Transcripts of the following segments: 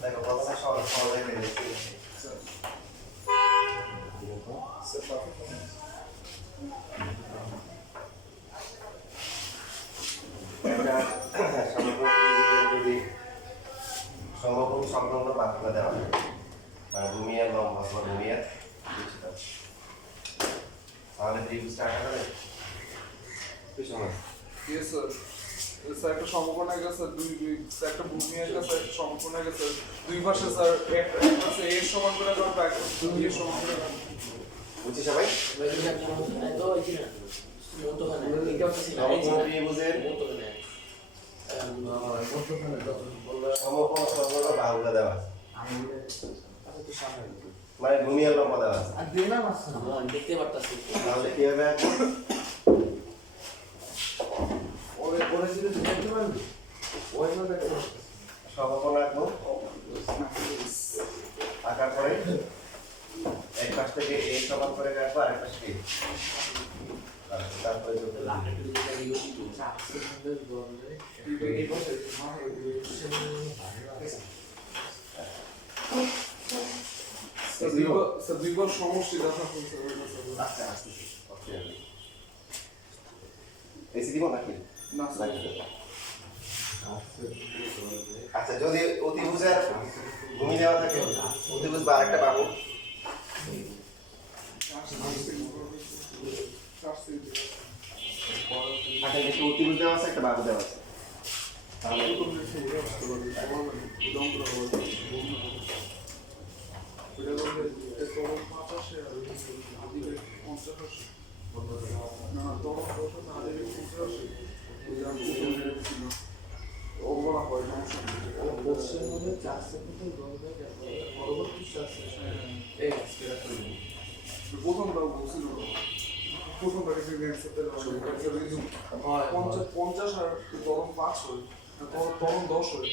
দেখো প্রথমে সহজে ফেলেছি যদি সমকোণ সংলগ্ন বাহুগুলো দেওয়া হয় মানে ভূমিয়ার লম্ব অথবা ভূমিয়ার বিচ্ছিন্ন তাহলে ত্রিভুজটা আঁকা যাবে কি সময় Yes, sir. স্যার একটা সমকোণ আছে স্যার স্যার একটা ভূমি আছে স্যার একটা সমকোণ আছে স্যার দুই পাশে স্যার একটা পাশে এর সমান করে দাও আর দুই এর সমান করে দাও বুঝছি সবাই সমকোণ ত্রিভুজের সমকোণ সংলগ্ন বাহুগুলো দেওয়া আছে মানে ভূমিয়ার লম্ব দেওয়া আছে দেখতে পারতাছি তাহলে কিভাবে আঁকবো সমকোণ আঁকবো আঁকার পরে এক পাশ থেকে এই সমান করে কাটবো আর এক পাশ থেকে তারপরে স্যার দুইবার সমষ্টি দেখা হচ্ছে আচ্ছা এসি দিব নাকি না স্যার আচ্ছা যদি অতিভুজের ভূমি দেওয়া থাকে অতিভুজ বা আরেকটা বাহু আচ্ছা একটু অতিভুজ দেওয়া আছে একটা বাহু দেওয়া আছে তাহলে পঞ্চাশ আর তরম 5 হয় তরম 10 হয়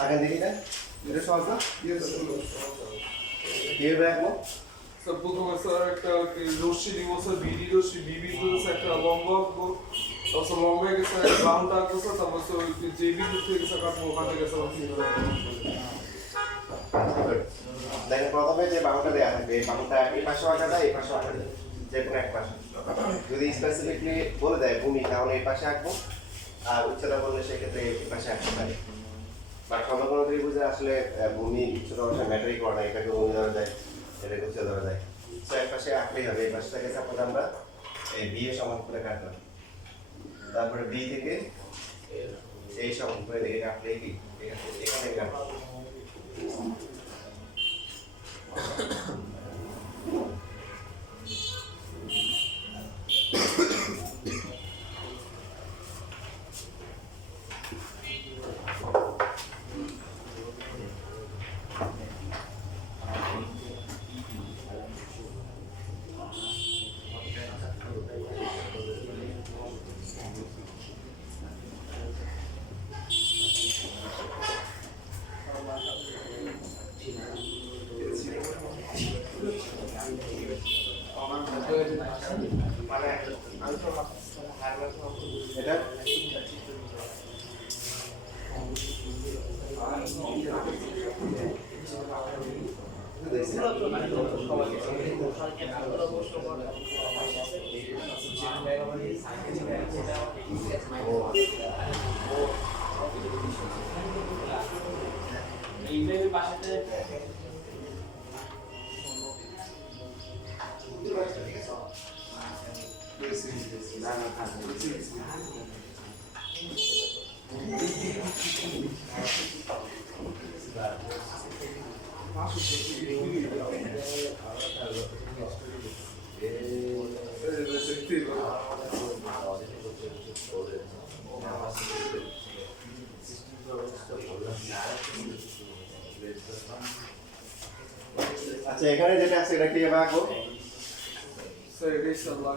আগে দেখি না এটা সহজ না কিভাবে আঁকবো স্যার প্রথমে স্যার একটা রশ্মি দিব স্যার বিডি রশ্মি বিবি স্যার একটা লম্বা আঁকবো তারপর লম্বা এঁকে স্যার রাউন্ড আঁকবো স্যার তারপর স্যার যে বিন্দু থেকে স্যার কাটবো ওখান থেকে স্যার দেখেন প্রথমে যে বাহুটা দেওয়া থাকবে এই বাহুটা এই পাশে আঁকা যায় এই পাশে আঁকা যায় যে কোনো এক পাশে যদি স্পেসিফিকলি বলে দেয় ভূমি তাহলে এই পাশে আঁকবো আর উচ্চতা বললে সেক্ষেত্রে এই পাশে আঁকতে পারি বাট সমকোণ ত্রিভুজে আসলে ভূমি উচ্চতা অবশ্যই ম্যাটারই করে না এটাকে ভূমি ধরা যায় এটাকে উচ্চতা ধরা যায় তো এক পাশে আঁকলেই হবে এই পাশে থেকে সাপোজ আমরা এই বি এ সমান করে কাটলাম তারপরে বি থেকে এই সমান করে দিকে কাটলেই কি এখানে কাটবো এটা এইভাবে পাশেতে না না থাক আচ্ছা এখানে যেটা আছে এটা কি আঁকবো? স্যার এটাই সাল্লাহ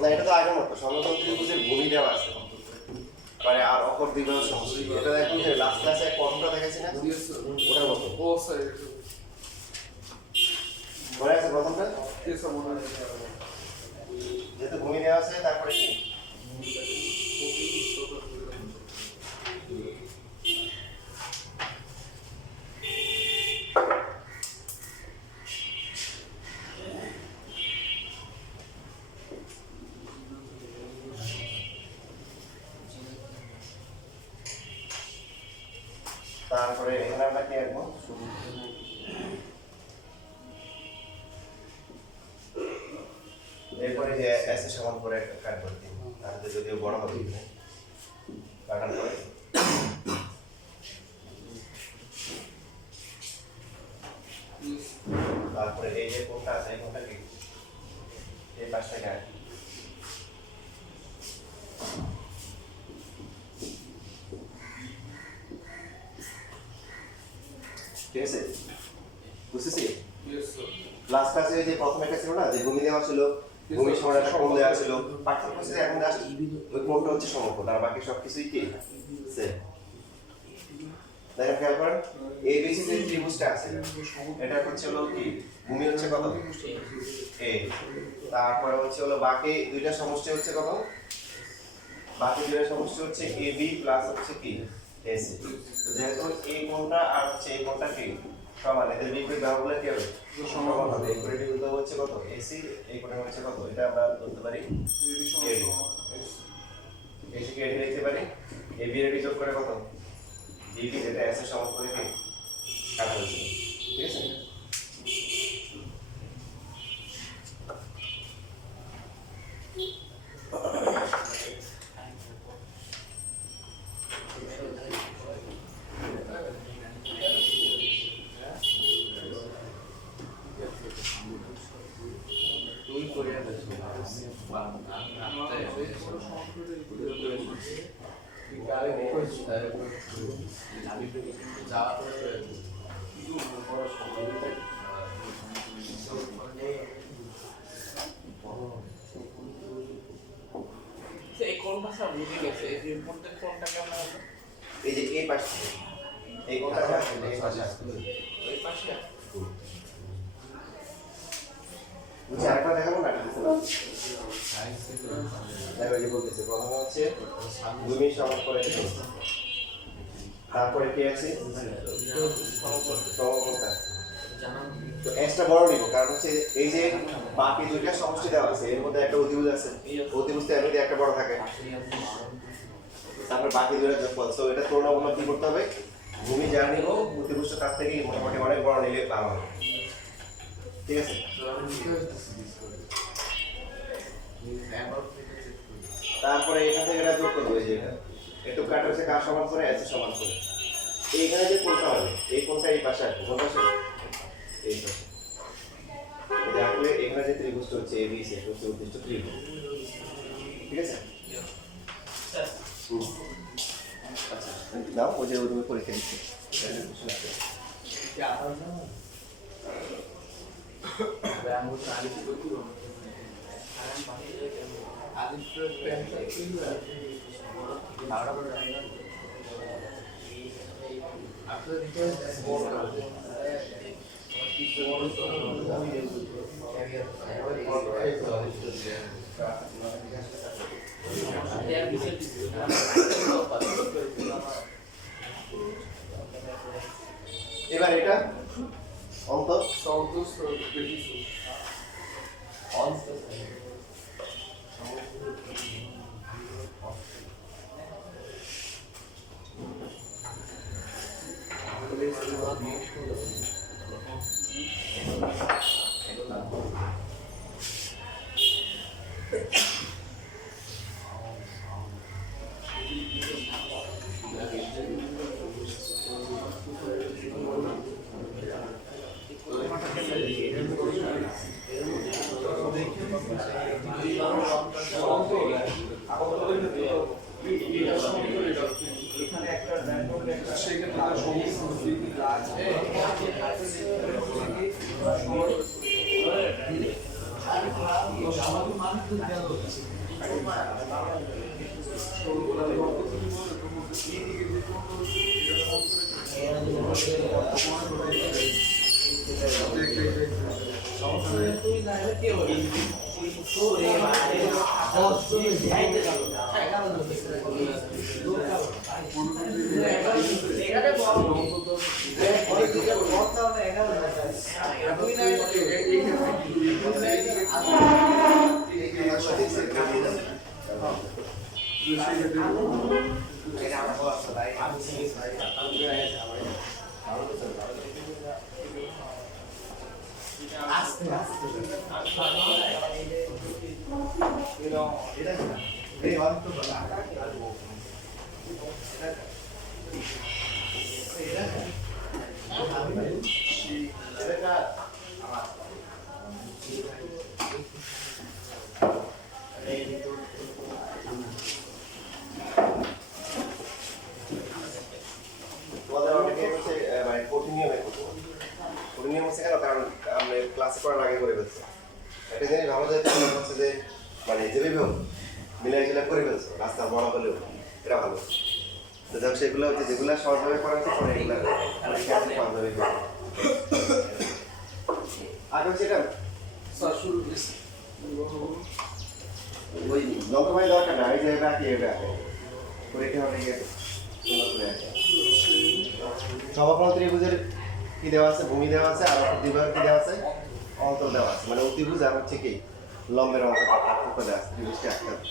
না এটা তো আগের মতো সমতল ত্রিভুজের ভূমি দেওয়া আছে মানে আর অপর দ্বিবাহু সমষ্টি এটা দেখুন যে লাস্ট ক্লাসে কোণটা দেখাচ্ছি না ইয়েস স্যার ওটার মতো ও স্যার মনে আছে প্রথমটা ইয়েস স্যার মনে আছে যেহেতু ভূমি দেওয়া আছে তারপরে কি তারপরে এখানে আমরা কি আঁকবো এরপরে যে এসে সমান করে একটা কাট করে দিন তাহলে যদিও বড় হবে কাটার পরে তারপরে এই যে কোণটা আছে এই কোণটা কি এই পাশটা কাট ঠিক আছে বুঝতেছি ইয়েস স্যার লাস্ট ক্লাসে যে প্রথম একটা ছিল না যে ভূমি দেওয়া ছিল ভূমি সমান একটা কোণ দেওয়া ছিল পার্থক্য হচ্ছে এখন জাস্ট ওই কোণটা হচ্ছে সমকোণ আর বাকি সবকিছুই কি সেম দেখেন খেয়াল করেন এবিসি যে ত্রিভুজটা আছে এটা হচ্ছে হলো কি ভূমি হচ্ছে কত এ তারপরে হচ্ছে হলো বাকি দুইটা সমষ্টি হচ্ছে কত বাকি দুইটা সমষ্টি হচ্ছে এবি প্লাস হচ্ছে কি এসি তো যেহেতু এই কোণটা আর হচ্ছে এই কোণটা কি সমান এদের বিপরীত বাহুগুলো কি হবে সমান হবে এই কোণটি উল্টো হচ্ছে কত এসি এই কোণটা হচ্ছে কত এটা আমরা বলতে পারি এবি এসি কে এটি লিখতে পারি এবি এর যোগ করে কত বিবি যেটা এস এর সমান করে কি কাটা হয়েছিল ঠিক আছে এই কোনটা স্যার বুঝে গেছে এই রিপোর্টের কোনটা কেমন হবে এই যে এই পাশে এই কোণটা আছে এই পাশে আছে ওই পাশে বুঝছি আরেকটা দেখাবো না দেখো এই যে বলতেছে প্রথমে হচ্ছে ভূমি সমান করে তারপরে কি আছে সমকোণটা তো এক্সট্রা বড় নিব কারণ হচ্ছে এই যে বাকি দুইটা সমষ্টি দেওয়া আছে এর মধ্যে একটা অতিভুজ আছে অতিভুজটা এমনিতে একটা বড় থাকে তারপর বাকি দুইটা যোগফল সো এটা তুলনামূলক কি করতে হবে ভূমি যা নিব অতিভুজটা তার থেকে মোটামুটি অনেক বড় নিলে ভালো হবে ঠিক আছে তারপরে এখান থেকে এটা যোগ করবো এই যে এটা একটু কাটা হচ্ছে কার সমান করে এস সমান করে এইখানে যে কোণটা হবে এই কোণটা এই পাশে আসবে কোন পাশে এই পাশে দেখলে এখানে যে ত্রিভুজটা হচ্ছে এবিসি এটা হচ্ছে উদ্দিষ্ট ত্রিভুজ ঠিক আছে আচ্ছা নাও ওই যে ওই পরীক্ষা দিচ্ছে এবার এটা অন্তর সন্তোষ দেখিস তোমাদের অনেকে হচ্ছে মানে কঠিন নিয়মে করবো। কঠিন নিয়ম হচ্ছে কেন? কারণ আমি ক্লাসে করার আগে করে ফেলছো। একটা জিনিস ভালো যায় হচ্ছে যে মানে যেভাবে হোক মিলাই ঝিলাই করে ফেলছো, রাস্তা বড় হলেও এটা ভালো। তো যাক সেগুলো হচ্ছে যেগুলো সহজভাবে করা হচ্ছে পরে এগুলো সহজভাবে করা। আর হচ্ছে এটা ওই যন্ত্রপাতি দরকার না, এই যে বাকি এটা পরীক্ষা হলে গিয়ে সমাপন ত্রিভুজের কি দেওয়া আছে? ভূমি দেওয়া আছে, আর দ্বিবাহুর কি দেওয়া আছে? অন্তর দেওয়া আছে। মানে অতিভুজ আর হচ্ছে কি লম্বের অন্তর পার্থক্য দেওয়া আছে ত্রিভুজকে আঁকতে হবে।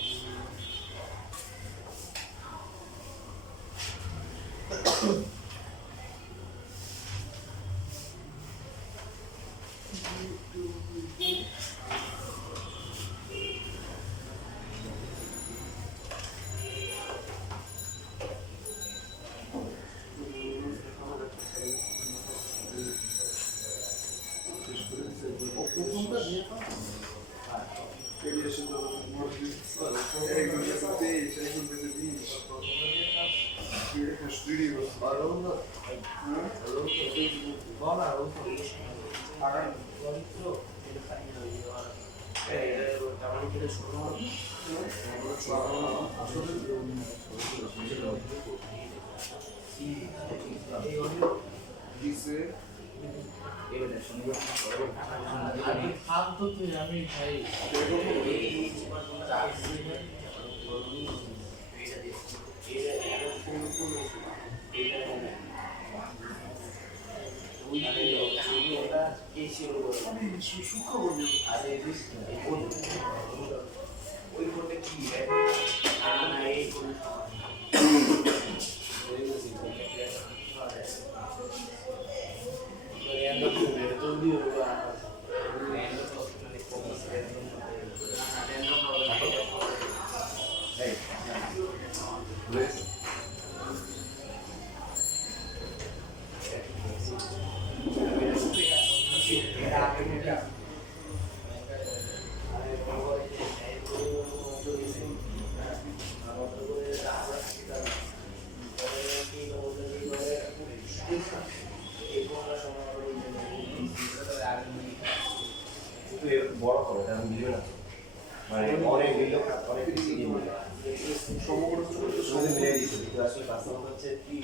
বড় করো, এটা আমি দিবে না। মানে অনেক মিললেও অনেক বেশি দিয়ে মিলে মিলিয়ে দিচ্ছে, কিন্তু আসলে বাস্তব হচ্ছে কি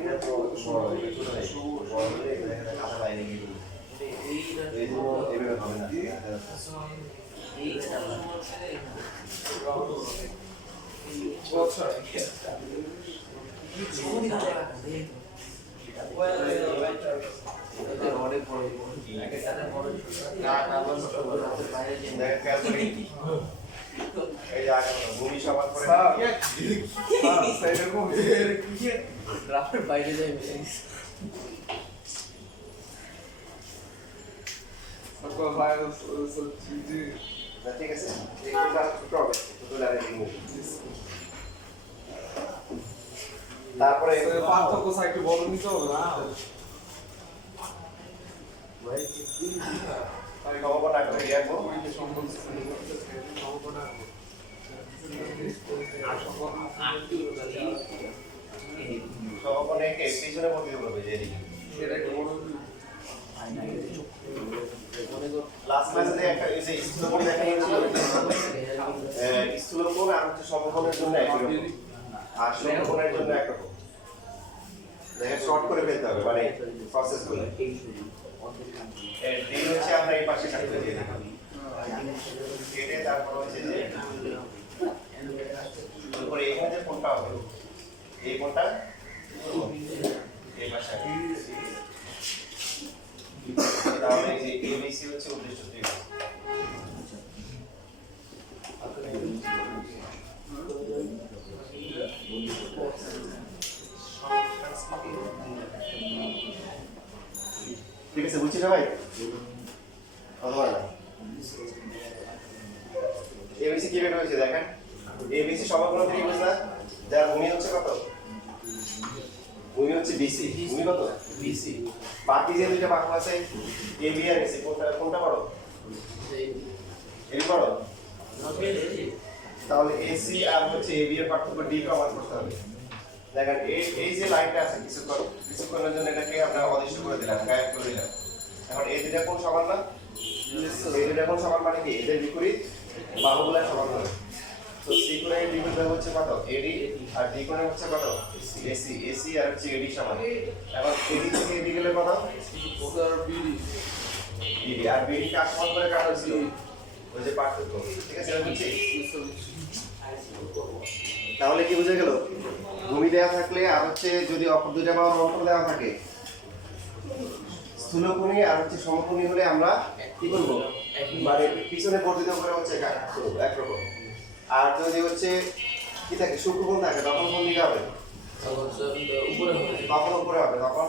এটা তো বড় হয়ে ছোট হয়ে বড় হলে দেখা যায় কাঁচা বাইরে গিয়ে এই জন্য এভাবে হবে না। অনেক বড় এই জায়গা ভূমি সমান করে বাইরে যাই ভাইরাস জি না ঠিক আছে এই কোনটা ছোট হবে ছোট লারে রিমুভ তারপরে পার্থক্য সাইড বড় নিতে হবে সমকোণ আঁকতে রাখবো সমকোণে কে পিছনে বর্ধিত করবে যে এদিকে লাস্ট ক্লাসে একটা এই যে স্থূলকোণ দেখানো হয়েছিল স্থূলকোণ আর হচ্ছে সমকোণের জন্য একই রকম আর সমকোণের জন্য একরকম দেখে শর্ট করে ফেলতে হবে মানে প্রসেস করে এর ডিল হচ্ছে আমরা এই পাশে কাটতে দিয়ে দেব কেটে তারপর হচ্ছে যে তারপরে এখানে যে কোণটা হবে এই কোণটা এই পাশে তাহলে এই যে এবিসি হচ্ছে উদ্দেশ্য ত্রিভুজ ঠিক আছে বুঝছি সবাই অথবা না এবিসি কি বের হয়েছে দেখেন এবিসি সমকোণ ত্রিভুজ না যার ভূমি হচ্ছে কত ভূমি হচ্ছে বিসি ভূমি কত বিসি বাকি যে দুইটা বাহু আছে এবি আর এসি কোনটা কোনটা বড় এই বড় তাহলে এসি আর হচ্ছে এবি এর পার্থক্য ডি প্রমাণ করতে হবে দেখেন এই যে লাইনটা আছে কিছুক্ষণের জন্য এটাকে আমরা অদৃশ্য করে দিলাম গায়েব করে দিলাম এখন এই দুইটা কোণ সমান না এই দুইটা কোণ সমান মানে কি এদের বিপরীত বাহুগুলো সমান হবে তো সি কোণের বিপরীত হচ্ছে কত এডি আর ডি কোণের হচ্ছে কত এসি এসি আর হচ্ছে এডি সমান এখন এডি থেকে এডি গেলে কত স্যার বিডি বিডি আর বিডি কাজ সমান করে কাটা হয়েছিল ওই যে পার্থক্য ঠিক আছে এটা বুঝছি তাহলে কি বুঝে গেল ভূমি দেওয়া থাকলে আর হচ্ছে যদি অপর দুইটা বাহুর অন্তর দেওয়া থাকে স্থূলকোণী আর হচ্ছে সমকোণী হলে আমরা কি করব মানে পিছনে বর্ধিত করে হচ্ছে একরকম আর যদি হচ্ছে কি থাকে সূক্ষ্মকোণ থাকে তখন কোন দিকে হবে তখন উপরে হবে তখন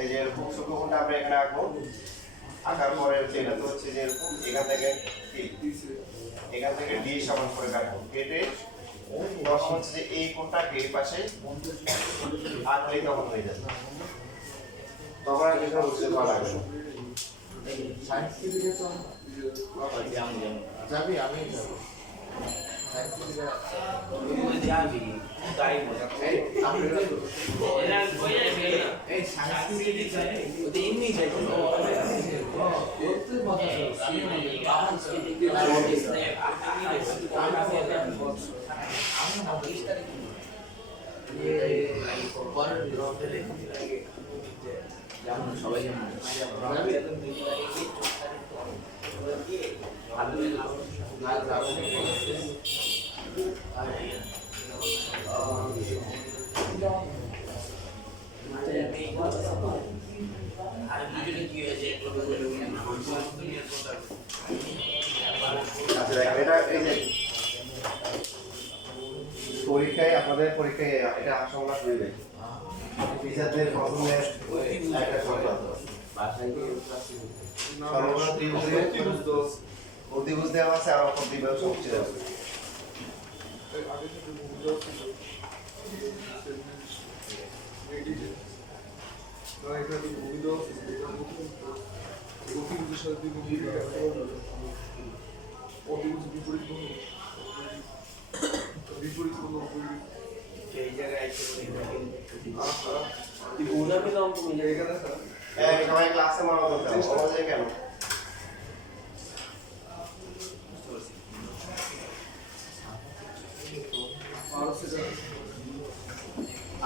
এই যে এরকম সূক্ষ্মকোণটা আমরা এখানে আঁকবো আঁকার পরে হচ্ছে এটা তো হচ্ছে যে এরকম এখান থেকে এখান থেকে ডি সমান করে কাটবো কেটে তখন হচ্ছে যে এই কোণটাকে এই পাশে আঁকলেই তখন হয়ে যাবে তখন আর কিছু বুঝতে ভালো লাগবে না যাবি আমি যাবো সবাই পরীক্ষায় আপনাদের পরীক্ষায় এটা আশঙ্কা করবে টিচারদের প্রথমে একটা সংক্রান্ত সমগ্র ত্রিভুজ অতিভুজ দেওয়া আছে আর অপর ত্রিভুজ সবচেয়ে দেওয়া আছে আগে থেকে বুঝতে এখানে ভূমি দেওয়া আছে অতিভুজের সাথে অতিভুজ বিপরীত বিপরীত কোনো এই জায়গায় সবাই ক্লাসে মনে করতে হবে সমাজে কেন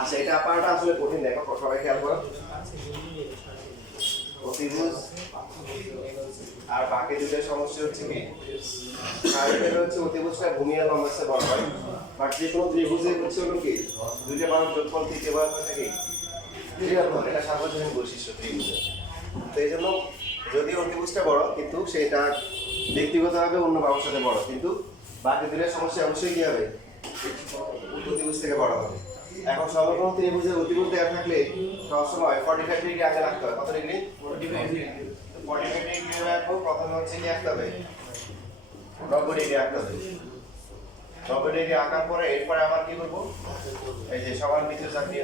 আচ্ছা এটা পার্টটা আসলে কঠিন দেখো সবাই খেয়াল করো অতিভুজ আর বাকি দুটো সমস্যা হচ্ছে কি কারেন্টের হচ্ছে অতিভুজটা ভূমি আর লম্বের বড় হয় বাট যে কোনো ত্রিভুজের হচ্ছে হলো কি দুইটা বাহুর যোগফল তৃতীয় বাহু হয়ে থাকে এটা সার্বজনীন বৈশিষ্ট্য ত্রিভুজের তো এই জন্য যদিও অতিভুজটা বড় কিন্তু সেটা ব্যক্তিগতভাবে অন্য বাহুর সাথে বড় কিন্তু বাকি দুটো সমস্যা অবশ্যই কি হবে অতিভুজ থেকে বড় হবে এখন সমকোণ ত্রিভুজের অতিভুজ দেওয়া থাকলে সবসময় 45 ডিগ্রি আগে রাখতে হয় কত ডিগ্রি 45 ডিগ্রি রাখবো। প্রথমে হচ্ছে কি আঁকতে হবে 90 ডিগ্রি আঁকতে হবে। 90 ডিগ্রি আঁকার পরে এরপরে আবার কি করবো, এই যে সমান বৃত্তচাপ নিয়ে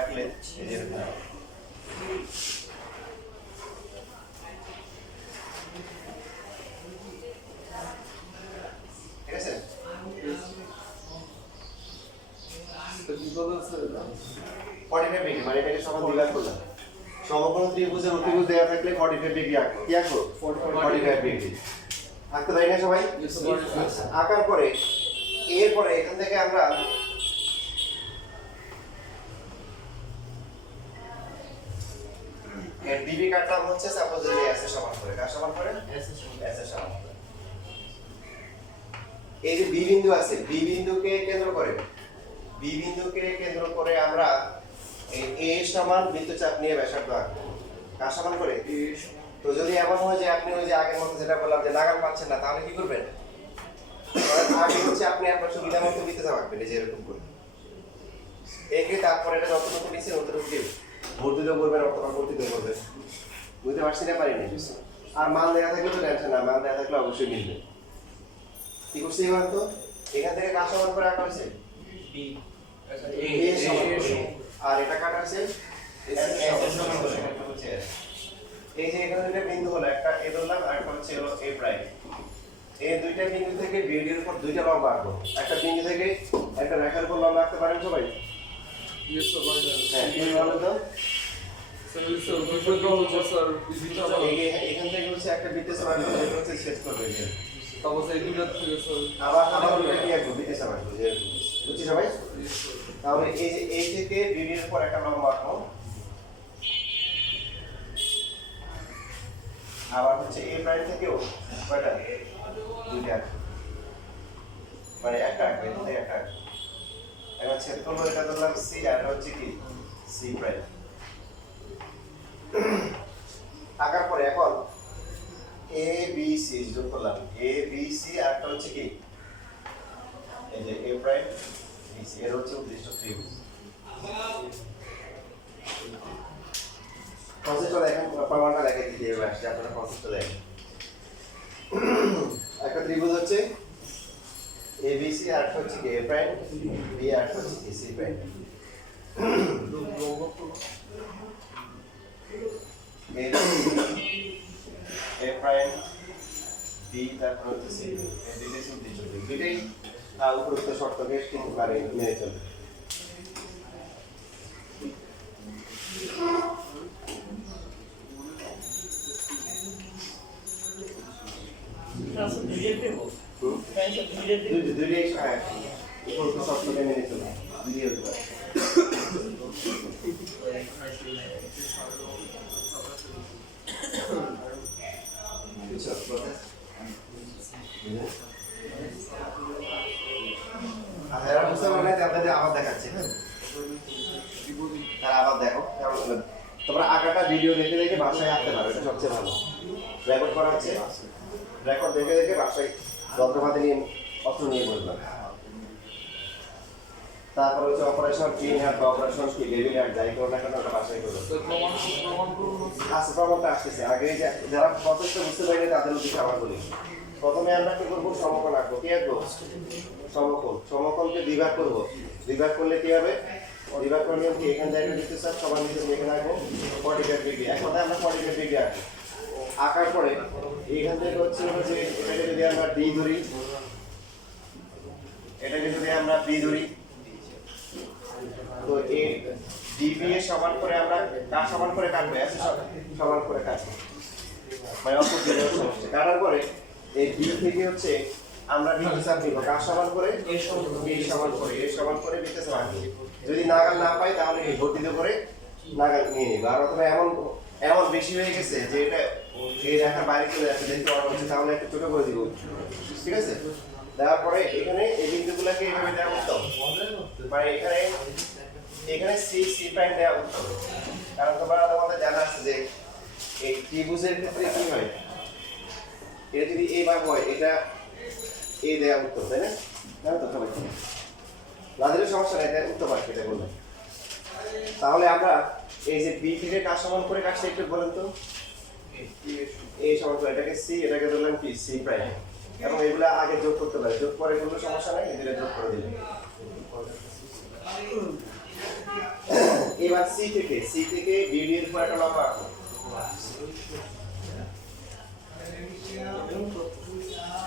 আঁকলে এই যে এরকম। ঠিক আছে? কি বলছে 45 ডিগ্রি মানে এটাকে সমান দ্বিঘাত করলাম। সমকোণ ত্রিভুজের অতিভুজ দেওয়া থাকলে 45 ডিগ্রি আঁকবো। কি আঁকবো? 45 ডিগ্রি আঁকতে পারি না সবাই? আঁকার পরে এরপরে এখান থেকে আমরা এর ডিবি কাটলাম হচ্ছে সাপোজ এই এস এর সমান করে। কার সমান করে? এস এর সমান করে। এই যে বি বিন্দু আছে, বি বিন্দুকে কেন্দ্র করে আমরা এই এ সমান বৃত্তচাপ নিয়ে ব্যাসার্ধ আঁকবো। কার সমান করে? তো যদি এমন হয় যে আপনি ওই যে আগের মতো যেটা বললাম যে নাগাল পাচ্ছেন না, তাহলে কি করবেন? আগে হচ্ছে আপনি আপনার সুবিধা মতো বৃত্তচাপ আঁকবেন, এই যে এরকম করে একে। তারপরে এটা যতটুকু নিচ্ছে ততটুকু বর্ধিত করবেন অথবা বর্ধিত করবেন। বুঝতে পারছি না? পারিনি? আর মান দেওয়া থাকলে তো টেনশন না, মান দেওয়া থাকলে অবশ্যই মিলবে। কি করছি এবার? তো এখান থেকে কার সমান করে আঁকা হয়েছে? আর এটা কাটা আছে এই যে এখানে দুটো বিন্দু হলো, একটা এ ধরলাম আর একটা হচ্ছে হলো এ প্রাইম। এই দুইটা বিন্দু থেকে বিডির উপর দুইটা লম্বা আঁকবো। একটা বিন্দু থেকে একটা রেখার উপর লম্বা আঁকতে পারেন সবাই? ইয়েস স্যার ভাই হ্যাঁ, কি বলেন তো? এখান থেকে হচ্ছে একটা বৃত্তচাপ আঁকবো, যেটা হচ্ছে শেষ করবে যে আবার কি আঁকবো? বৃত্তচাপ আঁকবো যে, বুঝছি সবাই? তাহলে এই যে এই থেকে বিডির উপর একটা লম্বা আঁকবো। আবার হচ্ছে এ প্রাইম থেকেও কয়টা? দুইটা, মানে একটা আঁকবে, এখান থেকে একটা আঁকবে। এবার ছেদ করবো, এটা ধরলাম সি আর এটা হচ্ছে কি সি প্রাইম। আঁকার পরে এখন এ বি সি যোগ করলাম, এ বি সি আর একটা হচ্ছে কি এই যে এ প্রাইম বি সি, এর হচ্ছে উদ্দেশ্য ত্রিভুজ। কনসেপ্টটা দেখেন, প্রমাণটা দেখে দিতে হবে আসলে আপনারা কনসেপ্টটা দেখেন। একটা ত্রিভুজ হচ্ছে এবিসি আর একটা হচ্ছে কি এ প্রাইম, বি আর একটা হচ্ছে কি সি প্রাইম। এ প্রাইম বি তারপর হচ্ছে সি, এই দুইটাই উদ্দেশ্য, দুইটাই উপরোক্ত শর্তকে কিন্তু মেনে চলবে। দুইটাই উপরোক্ত শর্তকে মেনে চলবে, দুইটাই হতে পারে। আবার দেখাচ্ছি, হ্যাঁ আবার দেখো তোমরা আঁকাটা ভিডিও দেখে দেখে বাসায় আঁকতে পারো, এটা সবচেয়ে ভালো। রেকর্ড করা হচ্ছে, রেকর্ড দেখে দেখে বাসায় যন্ত্রপাতি নিয়ে অস্ত্র নিয়ে বসলাম। তারপর হচ্ছে অপারেশন ক্লিন হ্যান্ড বা অপারেশন কি লেভেল হ্যান্ড যাই করো না কেন ওটা বাসায় করো। প্রমাণটা আসতেছে। আগে যারা প্রসেসটা বুঝতে পারেনি তাদের উদ্দেশ্যে আবার বলি। প্রথমে আমরা কি করবো? সমকোণ আঁকবো। কি আঁকবো? সমকোণ। সমকোণকে দ্বিভাগ করবো। দ্বিভাগ করলে কি হবে? দ্বিভাগ করলে কি এখান থেকে একটা বৃত্তচাপ সমান বৃত্তচাপ এখানে আঁকবো 45 ডিগ্রি। এখন আমরা 45 ডিগ্রি আঁকবো। আঁকার পরে এইখান থেকে হচ্ছে যে এটাকে যদি আমরা ডি ধরি, এটাকে যদি আমরা বি ধরি, তো এই ডিবি এর সমান করে আমরা কার সমান করে কাটবো? এস সমান করে কাটবো, মানে অপোজিট সমস্যা। কাটার পরে এই বি থেকে হচ্ছে আমরা বৃত্তচাপ নিব কার সমান করে? এ সমান করে বৃত্তচাপ আঁকবো। যদি নাগাল না পাই তাহলে এই বর্ধিত করে নাগাল নিয়ে নিব। আর অথবা এমন বেশি হয়ে গেছে যে এটা এই রেখার বাইরে চলে যাচ্ছে, দেখতে পাওয়া হচ্ছে, তাহলে একটু ছোট করে দিব। ঠিক আছে? দেওয়ার পরে এখানে এই বিন্দুগুলোকে এইভাবে দেওয়া উত্তম, মানে এখানে সি সি প্রাইম দেওয়া উত্তম। কারণ তোমাদের জানা আছে যে এই ত্রিভুজের ক্ষেত্রে কি হয়, এটা যদি এই ভাগ হয় এটা এই দেওয়া উত্তম, তাই না? জানো তো সবাই? লাদেরও সমস্যা নেই, এটা উত্তম আসবে, এটা বললাম। তাহলে আমরা এই যে বি থেকে কার সমান করে কাটছি একটু বলেন তো? এ সমান করে এটাকে সি, এটাকে ধরলাম কি সি প্রাইম, এবং এগুলা আগে যোগ করতে পারে, যোগ পরে কোনো সমস্যা নাই, এগুলো যোগ করে দিলে। এবার সি থেকে ডিডি এর উপর একটা লম্বা আঁকো।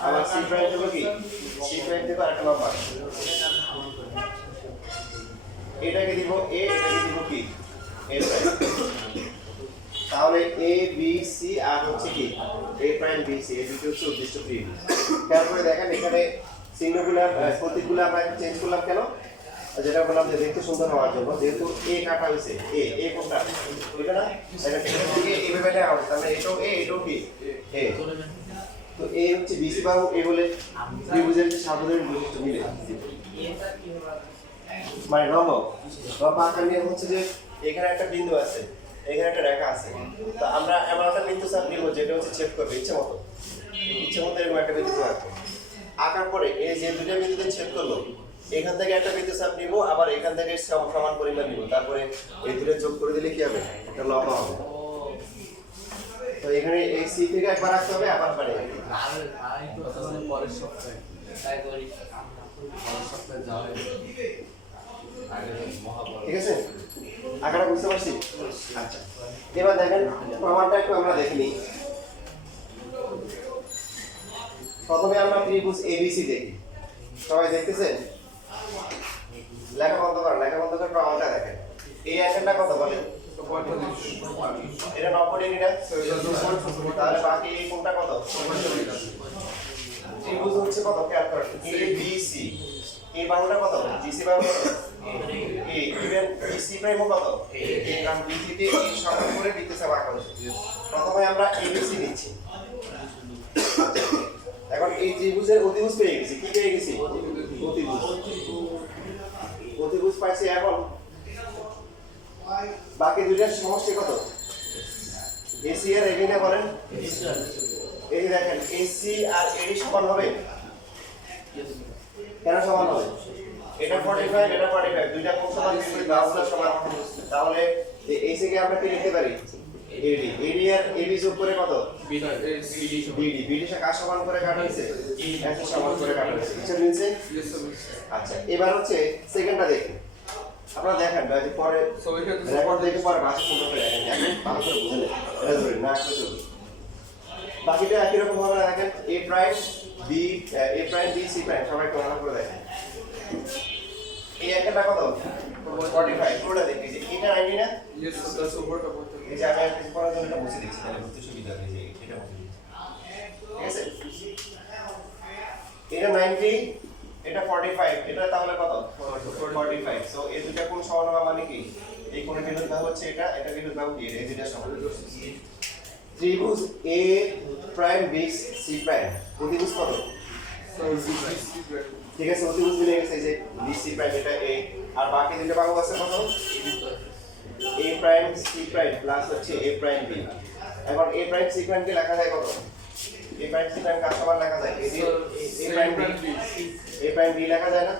আবার সি প্রাইম থেকে কি সি প্রাইম থেকে আরেকটা লম্বা আঁকো। এটাকে দিব এ, এটাকে দিব কি এ প্রাইম। তাহলে এ বি সি আর হচ্ছে কি এ প্রাইম বি সি, এই দুটো হচ্ছে উদ্দিষ্ট ত্রিভুজ। তারপরে দেখেন এখানে চিহ্নগুলো প্রতীকগুলো আমরা চেঞ্জ করলাম কেন? যেটা বললাম যে দেখতে সুন্দর হওয়ার জন্য, যেহেতু এ কাটা হয়েছে, এ কোনটা এটা না, এটা থেকে এইভাবে নেওয়া হচ্ছে, তাহলে এটাও এ, এটাও কি এ। তো এ হচ্ছে বিসি বাহু, এ বলে ত্রিভুজের যে সাধারণ বৈশিষ্ট্য মিলে, মানে লম্ব আকার নিয়ে হচ্ছে যে এখানে একটা বিন্দু আছে, এখানে একটা রেখা আছে, তো আমরা এমন একটা বিন্দু চাপ নিব যেটা হচ্ছে ছেদ করবে ইচ্ছে মতো এরকম একটা বিন্দু আঁকবো। আঁকার পরে এই যে দুটো বিন্দুতে ছেদ করলো, এখান থেকে একটা বিন্দু চাপ নিব, আবার এখান থেকে সমান পরিমাণ নিব, তারপরে এই দুটো যোগ করে দিলে কি হবে, একটা লম্বা হবে। তো এখানে এই সি থেকে একবার আসতে হবে, আবার পারে পরের সপ্তাহে তাই করি পরের সপ্তাহে যাওয়া ঠিক আছে, আঁকাটা বুঝতে পারছি। আচ্ছা, এবার দেখেন প্রমাণটা একটু আমরা দেখে নিই। প্রথমে আমরা ত্রিভুজ এবিসি দেখি, সবাই দেখতেছেন? লেখা বন্ধ করেন, লেখা বন্ধ করে প্রমাণটা দেখেন। এই অ্যাঙ্গেলটা কত বলেন? এটা 90 ডিগ্রি না? তাহলে বাকি এই কোণটা কত? ত্রিভুজ হচ্ছে কত খেয়াল করেন, এবিসি, এই বাহুটা কত? বিসি বাহু কত? এ, ইভেন বিসি প্রাইমও কত? এই কারণ বিসি তে এই সমান করে দিতেছে আঁকা হচ্ছে। প্রথমে আমরা এবিসি নিচ্ছি। এখন এই ত্রিভুজের অতিভুজ পেয়ে গেছি, কি পেয়ে গেছি? অতিভুজ পাইছি। এখন বাকি দুইটার সমষ্টি কত? এসি আর এডি না বলেন? এই যে দেখেন এসি আর এডি সমান হবে, কেন সমান হবে? এটা 45, এটা 45, দুইটা কোণ সমান, বিপরীত বাহুগুলো সমান, তাহলে এসি কে আমরা কি লিখতে পারি? এডি, এডি আর এবি যোগ করে কত? বিডি, বিডি সে কার সমান করে কাটা হয়েছে? এসি সমান করে কাটা হয়েছে, বুঝতে মিলছে? আচ্ছা, এবার হচ্ছে সেকেন্ডটা দেখি, আপনারা দেখেন যে পরে রেকর্ড দেখে পরে ভাষা সুন্দর করে দেখেন, এখন ভালো করে বুঝে নেন, এটা ধরে না আসলে চলবে। বাকিটা একই রকম ভাবে দেখেন, এ প্রাইম বি, এ প্রাইম বি সি প্রাইম, সবাই একটু ভালো করে দেখেন। এই একটা কত? 45, পুরোটা দেখি যে এটা 90 না? Yes, sir, that's over the point. এই যে আমি একটা পড়ার জন্য এটা মুছে দিচ্ছি, তাহলে বুঝতে সুবিধা হবে যে এটা মুছে দিচ্ছি, ঠিক আছে? এটা 90, এটা 45, এটা তাহলে কত? 45। সো এই দুটো কোণ সমান হওয়া মানে কি? এই কোণের বিরুদ্ধ বাহু হচ্ছে এটা, এটা বিরুদ্ধ বাহু কি? এই দুটো সমান। ত্রিভুজ এ প্রাইম বি সি প্রাইম, অতিভুজ কত? ঠিক আছে, অতিভুজ মিলে গেছে, এই যে বি সি প্রাইম, এটা এ, আর বাকি দুটো বাহু আছে কত? এ প্রাইম সি প্রাইম প্লাস হচ্ছে এ প্রাইম বি। এখন এ প্রাইম সি প্রাইম কে লেখা যায় কত? এ প্রাইম সি প্রাইম কার সমান লেখা যায়? এই যে এ প্রাইম বি, এ প্রাইম বি লেখা যায় না?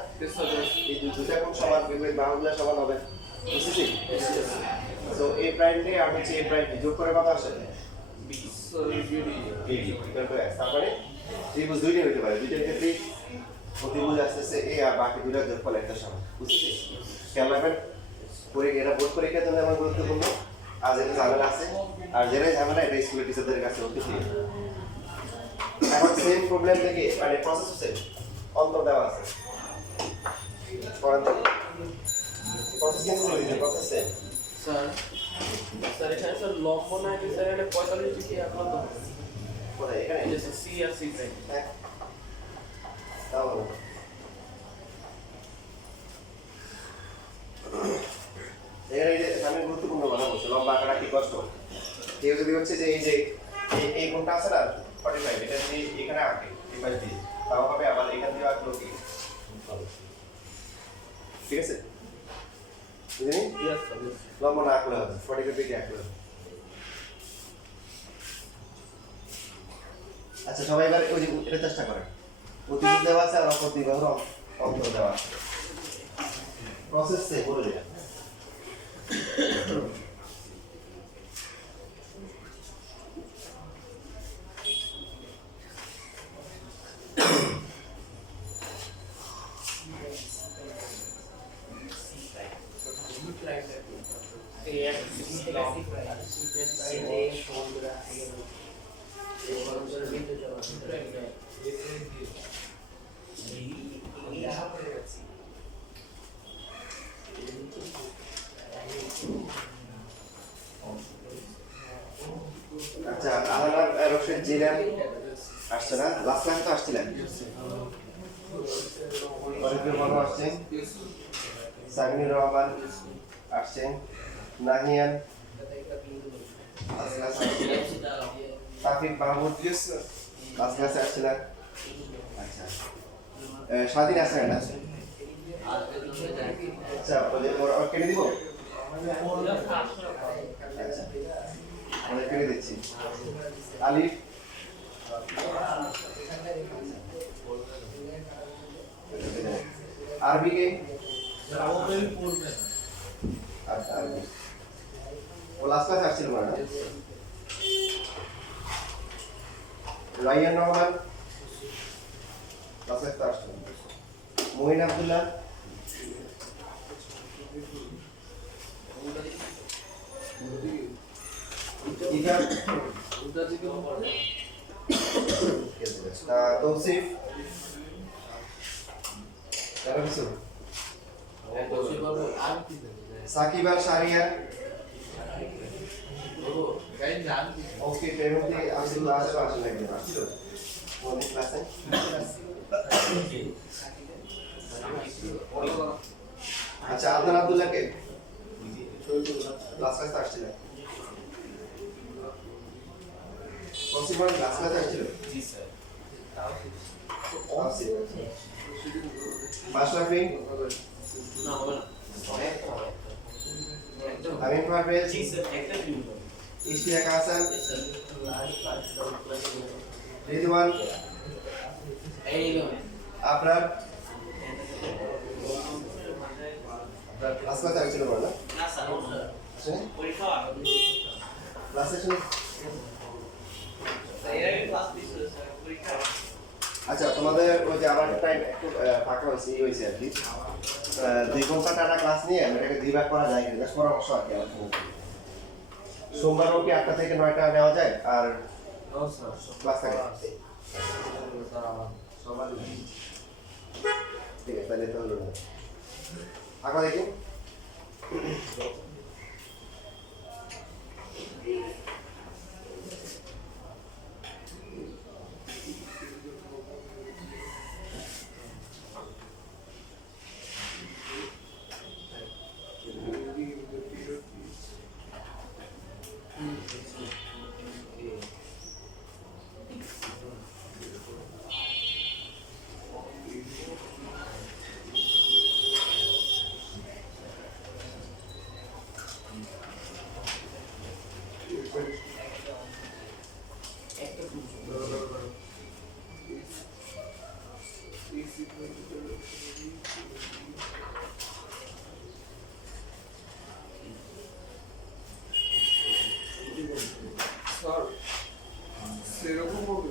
এই দুটো কোণ সমান, বিপরীত বাহুগুলো সমান হবে, বুঝছিস? সো এ প্রাইম কে আর হচ্ছে এ প্রাইম বি যোগ করে কত আসে? বিডি। তারপরে ত্রিভুজ দুইটা হইতে পারে, দুইটার ক্ষেত্রে প্রতিভুজ আসতেছে এ, আর বাকি দুইটা যোগফল একটা সমান, বুঝছিস? খেয়াল রাখবেন, এরা বোর্ড পরীক্ষার জন্য আমার গুরুত্বপূর্ণ, আর যেটা ঝামেলা আছে, আর যেটাই ঝামেলা এটা স্কুলের টিচারদের কাছে হতে দিয়ে। এখন সেম প্রবলেম থেকে মানে প্রসেস হচ্ছে অন্তর দেওয়া আছে, প্রসেস কিন্তু প্রসেস সেম। স্যার এখানে স্যার লম্ব না কি স্যার এটা 45 ডিগ্রি আপনার তো কোথায়? এখানে এই যে সি আর সি প্রাইম হ্যাঁ, তাও বলো। এখানে এই যে আমি গুরুত্বপূর্ণ কথা বলছি, লম্বা আঁকাটা কি কষ্ট? কেউ যদি হচ্ছে যে এই যে এই কোণটা আছে না 45, এটা যদি এখানে আঁকে এই পাশ দিয়ে, তাও হবে, আবার এখান দিয়ে আঁকলো কি, ঠিক আছে? বুঝলি? ইয়েস স্যার লম্বা না আঁকলে হবে, 45 ডিগ্রি আঁকলে হবে। আচ্ছা, সবাই এবার ওই যে এটা চেষ্টা করেন, অতিভুজ দেওয়া আছে আর অপর দুই বাহুর অন্তর দেওয়া আছে, প্রসেস সে বলে দিলাম। শরীফের জিরান আসছে না, লাস্ট ক্লাস তো আসছিলেন। শরীফের মানু আসছেন, সাগনির রহমান আসছেন, নাহিয়ান লাস্ট ক্লাসে আসছিলেন, Taufiq Mahmud Yes, sir. Last ক্লাসে আসছিলেন। আচ্ছা স্বাধীন আসছেন না? আচ্ছা ওর কেটে দিব? আচ্ছা আমি কেটে দিচ্ছি। আলিফ আরবি কে? আচ্ছা আরবি ও লাস্ট ক্লাসে আসছিল না? রাইয়ান রহমান লাস্ট ক্লাসে আসছিল। মহিন আব্দুল্লাহ ইজাজ তৌসিফ কারো কিছু সাকিব আল শাহরিয়ার ওকে পেমেন্টে আসলে আসলে আসলে লাগবে আসলে কোন ক্লাসে আচ্ছা আদনান আব্দুল্লাহ কে লাস্ট ক্লাসে আসছিল পসিবল লাস্ট ক্লাসে আসছিল জি স্যার মাশরাফি না হবে না আমিন পারভেজ জি স্যার একটা দিন ইশতিয়াক হাসান স্যার রিদওয়ান এই নিলো আপনার লাস্ট ক্লাসে আসছিল না না স্যার আসলে পরীক্ষা ক্লাসে আসলে এর ক্লাস দিছিল স্যার পরীক্ষা আচ্ছা তোমাদের ওই যে আমার টাইম একটু ফাঁকা হয়েছে এই হয়েছে আর কি 2 ঘন্টা টানা ক্লাস নিয়ে আমি এটাকে 2 ভাগ করা যায় কিনা পরামর্শ আর কি আমার সোমবারও কি 8টা থেকে 9টা নেওয়া যায় আর ক্লাস থাকে ঠিক আছে তাহলে তো হলো না আঁকা দেখি স্যার সেরকম হবে